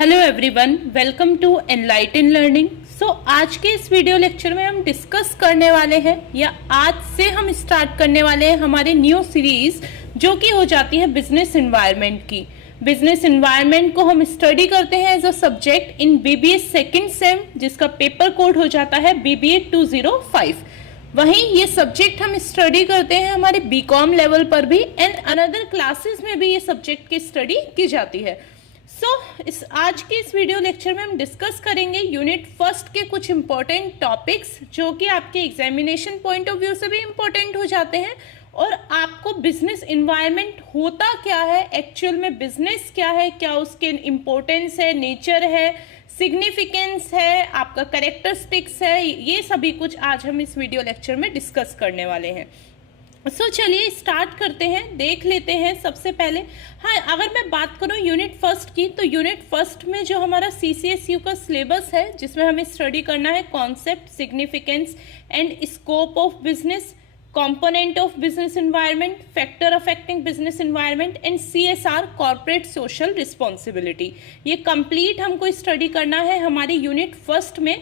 Hello everyone, welcome to Enlighten Learning. आज के इस वीडियो लेक्चर में हम डिस्कस करने वाले हैं या आज से हम स्टार्ट करने वाले हैं हमारे न्यू सीरीज जो कि हो जाती है बिजनेस एनवायरनमेंट की। बिजनेस एनवायरनमेंट को हम स्टडी करते हैं as a subject in BBA second sem, जिसका पेपर कोड हो जाता है बीबीए 205। वहीं ये सब्जेक्ट हम स्टडी करते हैं हमारे बीकॉम लेवल पर भी एंड अनदर क्लासेस में भी ये सब्जेक्ट की स्टडी की जाती है। इस आज के इस वीडियो लेक्चर में हम डिस्कस करेंगे यूनिट फर्स्ट के कुछ इंपॉर्टेंट टॉपिक्स जो कि आपके एग्जामिनेशन पॉइंट ऑफ व्यू से भी इंपॉर्टेंट हो जाते हैं और आपको बिजनेस एनवायरनमेंट होता क्या है, एक्चुअल में बिजनेस क्या है, क्या उसके इम्पोर्टेंस है, नेचर है, सिग्निफिकेंस है, आपका कैरेक्टरिस्टिक्स है, ये सभी कुछ आज हम इस वीडियो लेक्चर में डिस्कस करने वाले हैं। चलिए स्टार्ट करते हैं, देख लेते हैं। सबसे पहले अगर मैं बात करूं यूनिट फर्स्ट की, तो यूनिट फर्स्ट में जो हमारा सीसीएसयू का सिलेबस है जिसमें हमें स्टडी करना है concept, significance and scope of business, component of business environment, factor affecting business environment and CSR corporate social responsibility, ये कंप्लीट हमको स्टडी करना है हमारी यूनिट फर्स्ट में।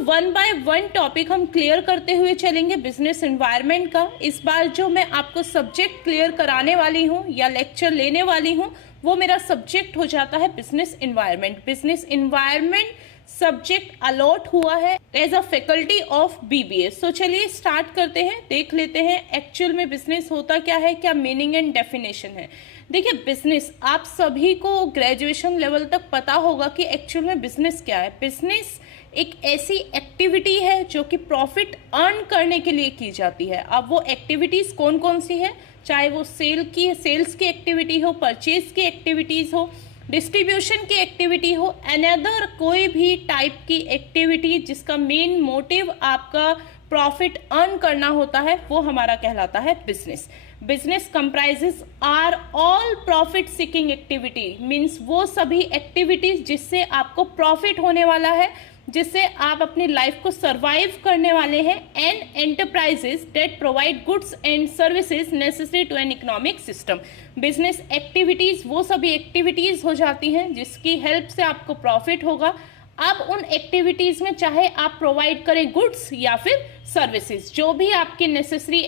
वन बाय वन टॉपिक हम क्लियर करते हुए चलेंगे बिजनेस एनवायरनमेंट का। इस बार जो मैं आपको सब्जेक्ट क्लियर कराने वाली हूँ या लेक्चर लेने वाली हूँ वो मेरा सब्जेक्ट हो जाता है business environment. Business environment subject allot हुआ है as a faculty of BBA. चलिए स्टार्ट करते हैं, देख लेते हैं एक्चुअल में बिजनेस होता क्या है, क्या मीनिंग एंड डेफिनेशन है। देखिए बिजनेस आप सभी को ग्रेजुएशन लेवल तक पता होगा कि एक्चुअल में बिजनेस क्या है। बिजनेस एक ऐसी एक्टिविटी है जो कि प्रॉफिट अर्न करने के लिए की जाती है। अब वो एक्टिविटीज कौन कौन सी है, चाहे वो सेल्स की एक्टिविटी हो, परचेज की एक्टिविटीज हो, डिस्ट्रीब्यूशन की एक्टिविटी हो, अनदर कोई भी टाइप की एक्टिविटी जिसका मेन मोटिव आपका प्रॉफिट अर्न करना होता है, वो हमारा कहलाता है business. Business comprises are all profit seeking activity, means वो सभी एक्टिविटीज जिससे आपको प्रॉफिट होने वाला है, जिससे आप अपनी लाइफ को सरवाइव करने वाले हैं, and enterprises that provide goods and services necessary to an economic system. Business activities वो सभी एक्टिविटीज हो जाती हैं जिसकी हेल्प से आपको प्रॉफिट होगा। अब उन एक्टिविटीज में चाहे आप प्रोवाइड करें गुड्स या फिर सर्विसेज, जो भी आपकी नेसेसरी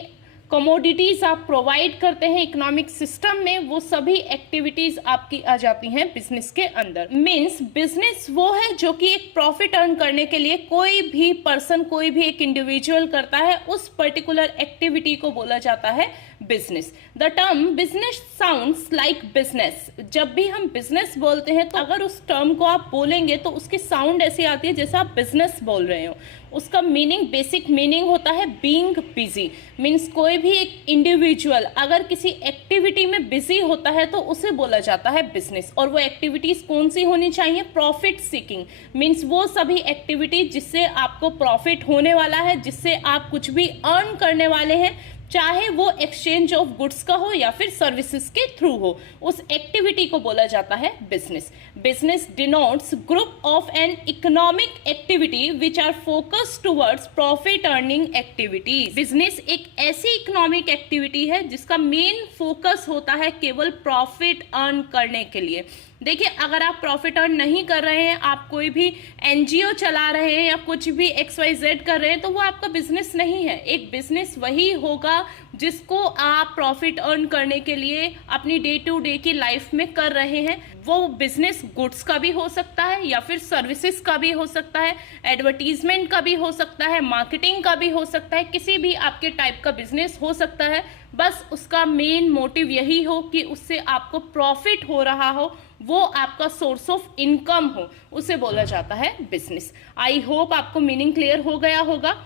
कमोडिटीज आप प्रोवाइड करते हैं इकोनॉमिक सिस्टम में, वो सभी एक्टिविटीज आपकी आ जाती हैं बिजनेस के अंदर। मींस बिजनेस वो है जो कि एक प्रॉफिट अर्न करने के लिए कोई भी पर्सन, कोई भी एक इंडिविजुअल करता है, उस पर्टिकुलर एक्टिविटी को बोला जाता है business. The term business sounds like business. जब भी हम बिजनेस बोलते हैं तो अगर उस टर्म को आप बोलेंगे तो उसकी साउंड ऐसी आती है जैसे आप बिजनेस बोल रहे हो। उसका मीनिंग, बेसिक मीनिंग होता है बीइंग बिजी। मीन्स कोई भी एक इंडिविजुअल अगर किसी एक्टिविटी में बिजी होता है तो उसे बोला जाता है बिजनेस। और वो एक्टिविटीज कौन सी होनी चाहिए, प्रॉफिट सीकिंग। मीन्स वो सभी एक्टिविटीज जिससे आपको प्रॉफिट होने वाला है, जिससे आप कुछ भी अर्न करने वाले हैं, चाहे वो एक्सचेंज ऑफ गुड्स का हो या फिर सर्विसेज के थ्रू हो, उस एक्टिविटी को बोला जाता है business. Business denotes group of an economic activity which are focused towards profit earning activities. Business एक ऐसी इकोनॉमिक एक्टिविटी है जिसका मेन फोकस होता है केवल प्रॉफिट अर्न करने के लिए। देखिए अगर आप प्रॉफिट अर्न नहीं कर रहे हैं, आप कोई भी एनजीओ चला रहे हैं या कुछ भी XYZ कर रहे हैं, तो वो आपका बिजनेस नहीं है। एक बिजनेस वही होगा जिसको आप प्रॉफिट अर्न करने के लिए अपनी डे टू डे की लाइफ में कर रहे हैं। वो बिजनेस गुड्स का भी हो सकता है या फिर सर्विसेज का भी हो सकता है, एडवर्टीजमेंट का भी हो सकता है, मार्केटिंग का भी हो सकता है, किसी भी आपके टाइप का बिजनेस हो सकता है। बस उसका मेन मोटिव यही हो कि उससे आपको प्रॉफिट हो रहा हो, वो आपका सोर्स ऑफ इनकम हो, उसे बोला जाता है बिजनेस। आई होप आपको मीनिंग क्लियर हो गया होगा।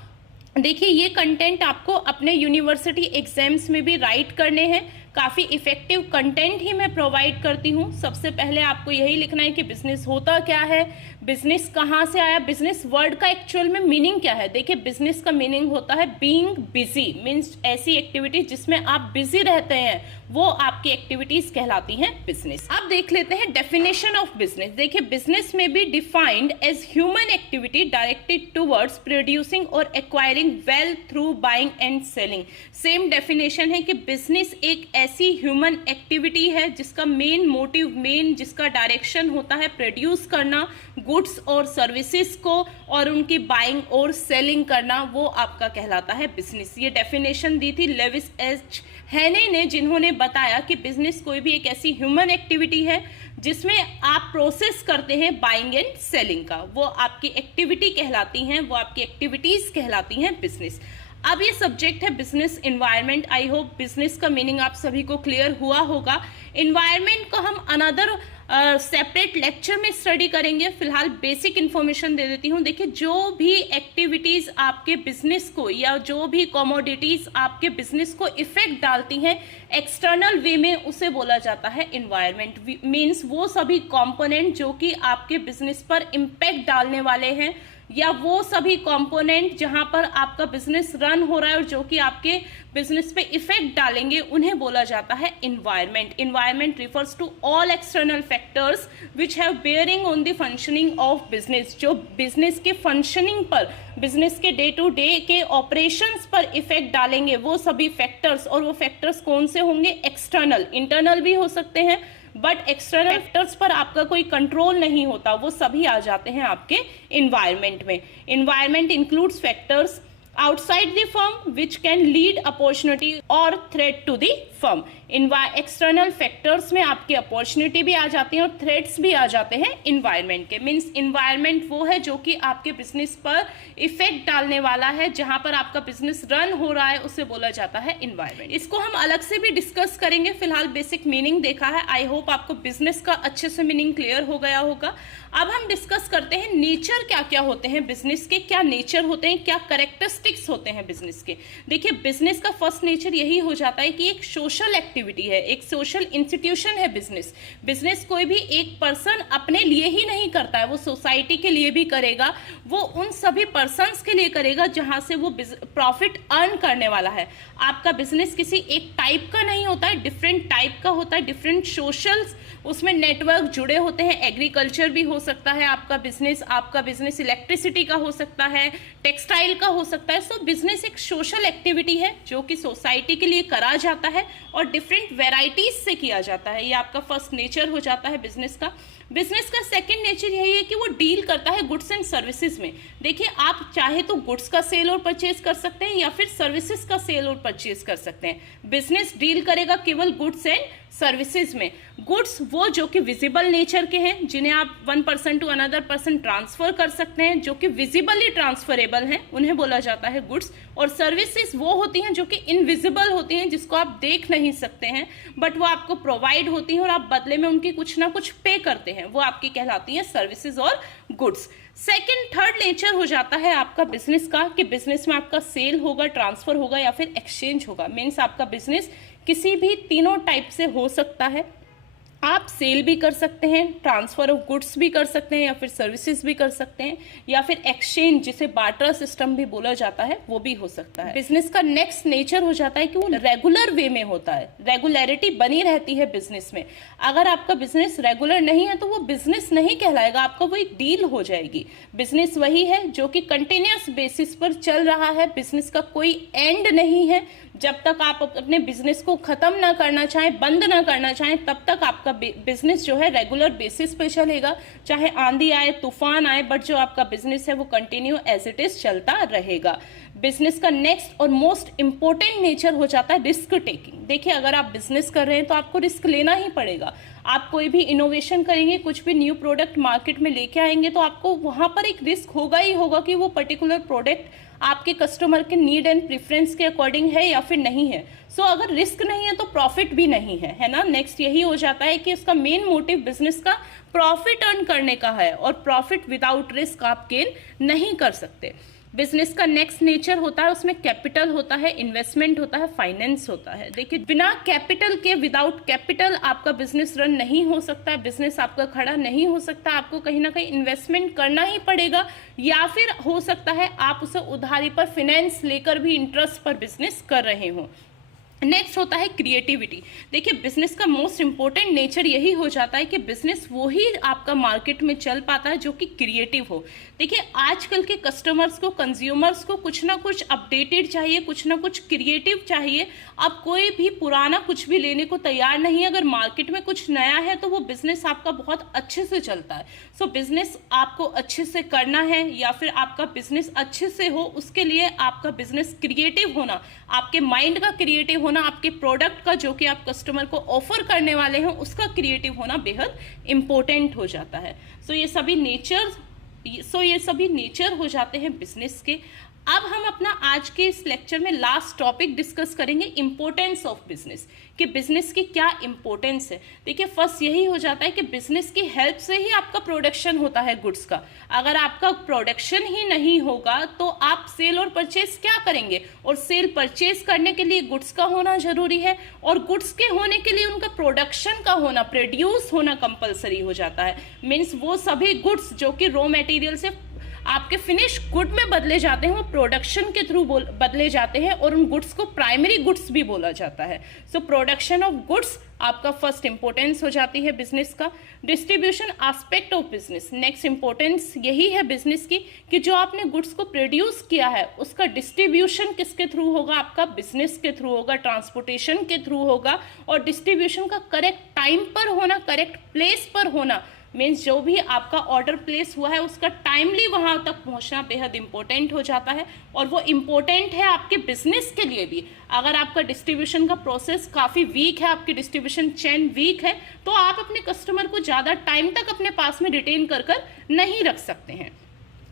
देखिए ये कंटेंट आपको अपने यूनिवर्सिटी एग्जाम्स में भी राइट करने हैं। काफ़ी इफेक्टिव कंटेंट ही मैं प्रोवाइड करती हूँ। सबसे पहले आपको यही लिखना है कि बिजनेस होता क्या है, बिजनेस कहाँ से आया, बिजनेस वर्ड का एक्चुअल में मीनिंग क्या है। देखिए बिजनेस का मीनिंग होता है बीइंग बिजी, मीन्स ऐसी एक्टिविटी जिसमें आप बिजी रहते हैं, वो आपकी एक्टिविटीज कहलाती हैं बिजनेस। अब देख लेते हैं डेफिनेशन ऑफ बिजनेस। देखिए business may be defined as human activity directed towards producing और acquiring wealth through buying and selling. Same definition है कि बिजनेस एक ऐसी ह्यूमन एक्टिविटी है जिसका मेन मोटिव, मेन जिसका डायरेक्शन होता है प्रोड्यूस करना गुड्स और सर्विसेज को और उनकी बाइंग और सेलिंग करना, वो आपका कहलाता है बिजनेस। ये डेफिनेशन दी थी लेविस एच हेने ने, जिन्होंने बताया कि बिजनेस कोई भी एक ऐसी ह्यूमन एक्टिविटी है जिसमें आप प्रोसेस करते हैं बाइंग एंड सेलिंग का, वो आपकी एक्टिविटी कहलाती हैं, वो आपकी एक्टिविटीज कहलाती हैं बिजनेस। अब ये सब्जेक्ट है business environment. I hope business का मीनिंग आप सभी को क्लियर हुआ होगा। एनवायरनमेंट को हम अनदर सेपरेट लेक्चर में स्टडी करेंगे, फिलहाल बेसिक इंफॉर्मेशन दे देती हूँ। देखिए, जो भी एक्टिविटीज आपके बिजनेस को या जो भी कमोडिटीज आपके बिजनेस को इफेक्ट डालती हैं एक्सटर्नल वे में, उसे बोला जाता है एनवायरनमेंट। मीन्स वो सभी कंपोनेंट जो कि आपके बिजनेस पर इम्पैक्ट डालने वाले हैं, या वो सभी कंपोनेंट जहां पर आपका बिजनेस रन हो रहा है और जो कि आपके बिजनेस पे इफेक्ट डालेंगे, उन्हें बोला जाता है environment. Environment refers to all external factors which have bearing on the functioning of business. जो बिजनेस के फंक्शनिंग पर, बिजनेस के डे टू डे के ऑपरेशंस पर इफेक्ट डालेंगे, वो सभी फैक्टर्स। और वो फैक्टर्स कौन से होंगे? एक्सटर्नल, इंटरनल भी हो सकते हैं, बट एक्सटर्नल फैक्टर्स पर आपका कोई कंट्रोल नहीं होता, वो सभी आ जाते हैं आपके एनवायरनमेंट में। Environment includes factors outside the firm which can lead opportunity or threat to the firm। External factors में आपकी अपॉर्चुनिटी भी आ जाती है और थ्रेट्स भी आ जाते हैं इन्वायरमेंट के। मीन्स इन्वायरमेंट वो है जो कि आपके बिजनेस पर इफेक्ट डालने वाला है, जहां पर आपका बिजनेस रन हो रहा है, उसे बोला जाता है इन्वायरमेंट। इसको हम अलग से भी डिस्कस करेंगे, फिलहाल बेसिक मीनिंग देखा है। आई होप आपको बिजनेस का अच्छे से मीनिंग क्लियर हो गया होगा। अब हम डिस्कस करते हैं नेचर क्या क्या होते हैं बिजनेस के, क्या नेचर होते हैं, क्या कैरेक्टरिस्टिक्स होते हैं बिजनेस के। देखिए, बिजनेस का फर्स्ट नेचर यही हो जाता है कि एक सोशल एक्टिविटी है, एक सोशल इंस्टीट्यूशन है बिजनेस। बिजनेस कोई भी एक पर्सन अपने लिए ही नहीं करता है, वो सोसाइटी के लिए भी करेगा, वो उन सभी पर्सन्स के लिए करेगा जहां से वो प्रॉफिट अर्न करने वाला है। आपका बिजनेस किसी एक टाइप का नहीं होता है, डिफरेंट टाइप का होता है, डिफरेंट सोशल उसमें नेटवर्क जुड़े होते हैं। एग्रीकल्चर भी हो सकता है आपका बिजनेस इलेक्ट्रिसिटी का हो सकता है, टेक्सटाइल का हो सकता है। सो बिजनेस एक सोशल एक्टिविटी है जो कि सोसाइटी के लिए करा जाता है और डिफरेंट वेराइटीज से किया जाता है। ये आपका फर्स्ट नेचर हो जाता है बिजनेस का। बिजनेस का सेकंड नेचर यही है कि वो डील करता है गुड्स एंड सर्विसेज में। देखिए, आप चाहे तो गुड्स का सेल और परचेज कर सकते हैं या फिर सर्विसेज का सेल और परचेज कर सकते हैं। बिजनेस डील करेगा केवल गुड्स एंड सर्विसेज में। गुड्स वो जो कि विजिबल नेचर के हैं, जिन्हें आप one person to another person transfer कर सकते हैं, जो कि विजिबली ट्रांसफरेबल हैं, उन्हें बोला जाता है गुड्स। और सर्विसेज वो होती हैं जो कि इनविजिबल होती हैं, जिसको आप देख नहीं सकते हैं, बट वो आपको प्रोवाइड होती हैं और आप बदले में उनकी कुछ ना कुछ पे करते हैं, वो आपकी कहलाती हैं सर्विसेज और गुड्स। सेकंड थर्ड नेचर हो जाता है आपका बिजनेस का कि बिजनेस में आपका सेल होगा, ट्रांसफर होगा या फिर एक्सचेंज होगा। मीन्स आपका बिजनेस किसी भी तीनों टाइप से हो सकता है। आप सेल भी कर सकते हैं, ट्रांसफर ऑफ गुड्स भी कर सकते हैं या फिर सर्विसेज भी कर सकते हैं, या फिर एक्सचेंज जिसे बार्टर सिस्टम भी बोला जाता है, वो भी हो सकता है। बिजनेस का नेक्स्ट नेचर हो जाता है कि वो रेगुलर वे में होता है, रेगुलरिटी बनी रहती है बिजनेस में। अगर आपका बिजनेस रेगुलर नहीं है तो वो बिजनेस नहीं कहलाएगा, आपका वो एक डील हो जाएगी। बिजनेस वही है जो कि कंटिन्यूअस बेसिस पर चल रहा है, बिजनेस का कोई एंड नहीं है। जब तक आप अपने बिजनेस को खत्म ना करना चाहें, बंद ना करना चाहें, तब तक आपका बिजनेस जो है रेगुलर बेसिस पे चलेगा। चाहे आंधी आए, तूफान आए, बट जो आपका बिजनेस है वो कंटिन्यू एज इट इज चलता रहेगा। बिजनेस का नेक्स्ट और मोस्ट इंपॉर्टेंट नेचर हो जाता है रिस्क टेकिंग। देखिए, अगर आप बिजनेस कर रहे हैं तो आपको रिस्क लेना ही पड़ेगा। आप कोई भी इनोवेशन करेंगे, कुछ भी न्यू प्रोडक्ट मार्केट में लेके आएंगे, तो आपको वहां पर एक रिस्क होगा ही होगा कि वो पर्टिकुलर प्रोडक्ट आपके कस्टमर के नीड एंड प्रेफरेंस के अकॉर्डिंग है या फिर नहीं है। सो अगर रिस्क नहीं है तो प्रॉफिट भी नहीं है ना। नेक्स्ट यही हो जाता है कि इसका मेन मोटिव बिजनेस का प्रॉफिट अर्न करने का है और प्रॉफिट विदाउट रिस्क आप गेन नहीं कर सकते। बिजनेस का नेक्स्ट नेचर होता है, उसमें कैपिटल होता है, इन्वेस्टमेंट होता है, फाइनेंस होता है। देखिए, बिना कैपिटल के, विदाउट कैपिटल आपका बिजनेस रन नहीं हो सकता है, बिजनेस आपका खड़ा नहीं हो सकता। आपको कहीं ना कहीं इन्वेस्टमेंट करना ही पड़ेगा, या फिर हो सकता है आप उसे उधारी पर, फाइनेंस लेकर भी इंटरेस्ट पर बिजनेस कर रहे हो। नेक्स्ट होता है क्रिएटिविटी। देखिए बिजनेस का मोस्ट इंपॉर्टेंट नेचर यही हो जाता है कि बिजनेस वो ही आपका मार्केट में चल पाता है जो कि क्रिएटिव हो। देखिए आजकल के कस्टमर्स को, कंज्यूमर्स को कुछ ना कुछ अपडेटेड चाहिए, कुछ ना कुछ क्रिएटिव चाहिए। अब कोई भी पुराना कुछ भी लेने को तैयार नहीं है। अगर मार्केट में कुछ नया है तो वो बिजनेस आपका बहुत अच्छे से चलता है। सो बिजनेस आपको अच्छे से करना है या फिर आपका बिजनेस अच्छे से हो, उसके लिए आपका बिजनेस क्रिएटिव होना, आपके माइंड का क्रिएटिव होना, आपके प्रोडक्ट का जो कि आप कस्टमर को ऑफर करने वाले हैं उसका क्रिएटिव होना बेहद इंपॉर्टेंट हो जाता है। सो ये सभी नेचर हो जाते हैं बिजनेस के। अब हम अपना आज के इस लेक्चर में लास्ट टॉपिक डिस्कस करेंगे, इंपॉर्टेंस ऑफ बिजनेस, कि बिजनेस की क्या इंपॉर्टेंस है। देखिए फर्स्ट यही हो जाता है कि बिजनेस की हेल्प से ही आपका प्रोडक्शन होता है गुड्स का। अगर आपका प्रोडक्शन ही नहीं होगा तो आप सेल और परचेज क्या करेंगे, और सेल परचेज करने के लिए गुड्स का होना जरूरी है, और गुड्स के होने के लिए उनका प्रोडक्शन का होना, प्रोड्यूस होना कंपलसरी हो जाता है। मीन्स वो सभी गुड्स जो कि रॉ मटेरियल से आपके फिनिश गुड में बदले जाते हैं वो प्रोडक्शन के थ्रू बदले जाते हैं, और उन गुड्स को प्राइमरी गुड्स भी बोला जाता है। सो प्रोडक्शन ऑफ गुड्स आपका फर्स्ट इंपॉर्टेंस हो जाती है बिजनेस का। Distribution aspect of business, next importance यही है बिजनेस की कि जो आपने गुड्स को प्रोड्यूस किया है उसका डिस्ट्रीब्यूशन किसके थ्रू होगा, आपका बिजनेस के थ्रू होगा, ट्रांसपोर्टेशन के थ्रू होगा, और डिस्ट्रीब्यूशन का करेक्ट टाइम पर होना, करेक्ट प्लेस पर होना। मीन्स जो भी आपका ऑर्डर प्लेस हुआ है उसका टाइमली वहां तक पहुंचना बेहद इंपॉर्टेंट हो जाता है, और वो इंपॉर्टेंट है आपके बिजनेस के लिए भी। अगर आपका डिस्ट्रीब्यूशन का प्रोसेस काफी वीक है, आपकी डिस्ट्रीब्यूशन चेन वीक है, तो आप अपने कस्टमर को ज्यादा टाइम तक अपने पास में रिटेन कर नहीं रख सकते हैं।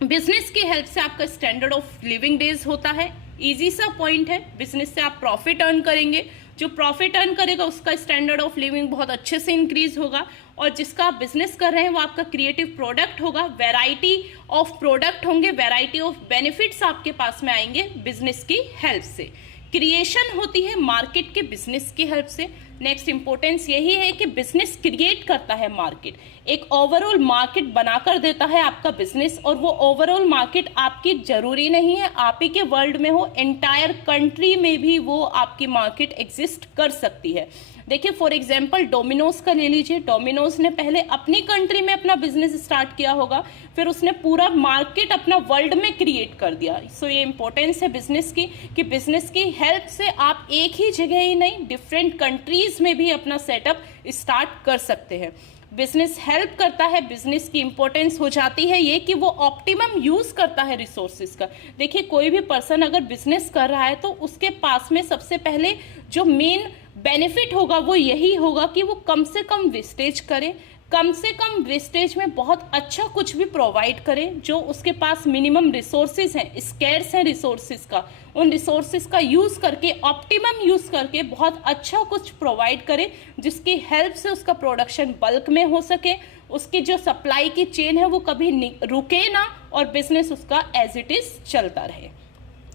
बिजनेस की हेल्प से आपका स्टैंडर्ड ऑफ लिविंग डेज होता है। इजी सा पॉइंट है, बिजनेस से आप प्रॉफिट अर्न करेंगे, जो प्रॉफिट अर्न करेगा उसका स्टैंडर्ड ऑफ लिविंग बहुत अच्छे से इंक्रीज होगा, और जिसका आप बिजनेस कर रहे हैं वो आपका क्रिएटिव प्रोडक्ट होगा, वैरायटी ऑफ प्रोडक्ट होंगे, वैरायटी ऑफ बेनिफिट्स आपके पास में आएंगे बिजनेस की हेल्प से। क्रिएशन होती है मार्केट के बिजनेस की हेल्प से। नेक्स्ट इंपॉर्टेंस यही है कि बिजनेस क्रिएट करता है मार्केट, एक ओवरऑल मार्केट बनाकर देता है आपका बिजनेस, और वो ओवरऑल मार्केट आपकी जरूरी नहीं है आप ही के वर्ल्ड में हो, एंटायर कंट्री में भी वो आपकी मार्केट एग्जिस्ट कर सकती है। देखिए फॉर एग्जांपल डोमिनोज का ले लीजिए। डोमिनोज ने पहले अपनी कंट्री में अपना बिजनेस स्टार्ट किया होगा, फिर उसने पूरा मार्केट अपना वर्ल्ड में क्रिएट कर दिया। सो ये इंपॉर्टेंस है बिजनेस की कि बिजनेस की हेल्प से आप एक ही जगह ही नहीं, डिफरेंट कंट्रीज में भी अपना सेटअप स्टार्ट कर सकते हैं। बिजनेस हेल्प करता है, बिजनेस की इंपॉर्टेंस हो जाती है ये कि वो ऑप्टिमम यूज करता है रिसोर्सेज का। देखिए कोई भी पर्सन अगर बिजनेस कर रहा है तो उसके पास में सबसे पहले जो मेन बेनिफिट होगा वो यही होगा कि वो कम से कम वेस्टेज करे, कम से कम वेस्टेज में बहुत अच्छा कुछ भी प्रोवाइड करें। जो उसके पास मिनिमम रिसोर्सेज हैं, स्केर्स हैं रिसोर्सेज का, उन रिसोर्सेज का यूज करके, ऑप्टिमम यूज करके बहुत अच्छा कुछ प्रोवाइड करें, जिसकी हेल्प से उसका प्रोडक्शन बल्क में हो सके, उसकी जो सप्लाई की चेन है वो कभी रुके ना, और बिजनेस उसका एज इट इज चलता रहे।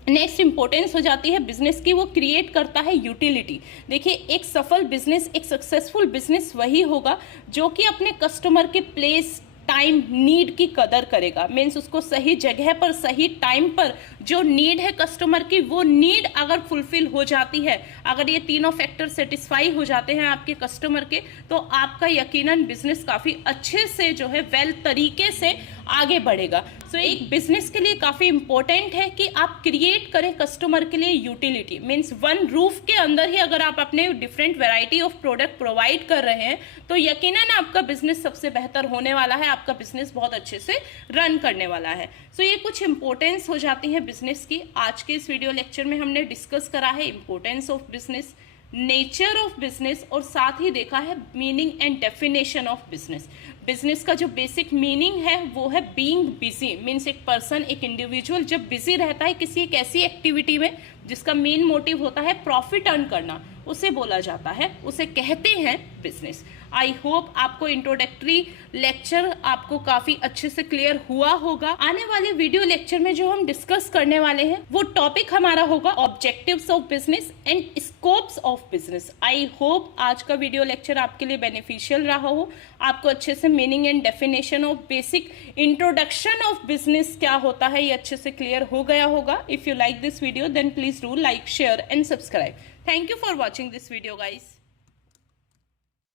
नेक्स्ट इंपॉर्टेंस हो जाती है बिजनेस की, वो क्रिएट करता है यूटिलिटी। देखिए एक सफल बिजनेस, एक सक्सेसफुल बिजनेस वही होगा जो कि अपने कस्टमर के प्लेस, टाइम, नीड की कदर करेगा। मीन्स उसको सही जगह पर, सही टाइम पर जो नीड है कस्टमर की, वो नीड अगर फुलफिल हो जाती है, अगर ये तीनों फैक्टर सेटिस्फाई हो जाते हैं आपके कस्टमर के, तो आपका यकीनन बिजनेस काफी अच्छे से जो है वेल तरीके से आगे बढ़ेगा। सो एक बिजनेस के लिए काफी इंपॉर्टेंट है कि आप क्रिएट करें कस्टमर के लिए यूटिलिटी। मीन्स वन रूफ के अंदर ही अगर आप अपने different variety of product provide कर रहे हैं तो यकीनन आपका बिजनेस सबसे बेहतर होने वाला है, आपका बिजनेस बहुत अच्छे से रन करने वाला है। सो ये कुछ इंपॉर्टेंस हो जाती है बिजनेस की। आज के इस वीडियो लेक्चर में हमने डिस्कस करा है importance of business, nature of business, और साथ ही देखा है meaning and definition of business. Business का जो बेसिक मीनिंग है वो है बीइंग बिजी। मीन्स एक पर्सन, एक इंडिविजुअल जब बिजी रहता है किसी एक ऐसी एक्टिविटी में जिसका मेन मोटिव होता है प्रॉफिट अर्न करना, उसे बोला जाता है, उसे कहते हैं बिजनेस। आई होप आपको इंट्रोडक्टरी लेक्चर आपको काफी अच्छे से क्लियर हुआ होगा। आने वाले वीडियो लेक्चर में जो हम डिस्कस करने वाले हैं वो टॉपिक हमारा होगा objectives of business and scopes of business. I hope आज का वीडियो लेक्चर आपके लिए बेनिफिशियल रहा हो, आपको अच्छे से meaning and definition of basic introduction of business क्या होता है ये अच्छे से क्लियर हो गया होगा। If you like this video then please do like, share and subscribe. Thank you for watching this video guys.